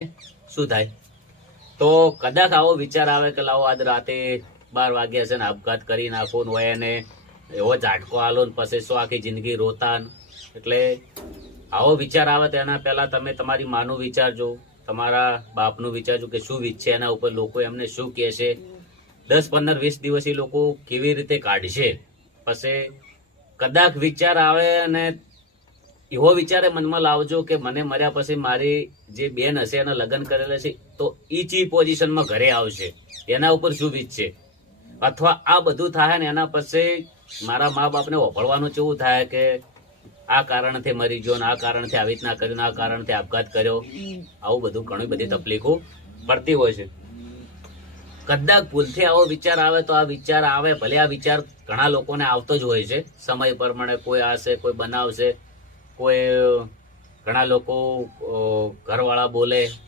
શું થાય? તો કદાચ આવો વિચાર આવે કે લાવો આજ રાતે 12 વાગ્યા છે ને આપઘાત કરી નાખો હોય અને એવો ઝાટકો આલો ને પછી શું આખી જિંદગી રોતા એટલે આવો વિચાર આવે તો એના પહેલા તમે તમારી માનું વિચારજો, તમારા બાપનું વિચારજો કે શું વીત છે એના ઉપર લોકો એમને શું કહેશે, 10, 15, 20 દિવસ એ લોકો કેવી રીતે કાઢશે. પછી કદાચ વિચાર આવે અને એવો વિચારે મનમાં લાવજો કે મને મર્યા પછી મારી જે બેન હશે એના લગ્ન કરેલા છે તો ઈ ચી પોઝિશનમાં ઘરે આવશે, એના ઉપર શું વીત છે. અથવા આ બધું થાય ને એના પછી મારા મા બાપને વફળવાનું કેવું થાય કે આ કારણથી મરી ગયો ને આ કારણથી આવી રીતના કર્યું, આ કારણથી આપઘાત કર્યો. આવું બધું ઘણી બધી તકલીફો પડતી હોય છે. કદાચ ભૂલથી આવો વિચાર આવે તો આ વિચાર આવે, ભલે આ વિચાર ઘણા લોકોને આવતો જ હોય છે સમય પ્રમાણે. કોઈ આવશે, કોઈ બનાવશે, કોઈ ઘણા લોકો ઘરવાળા બોલે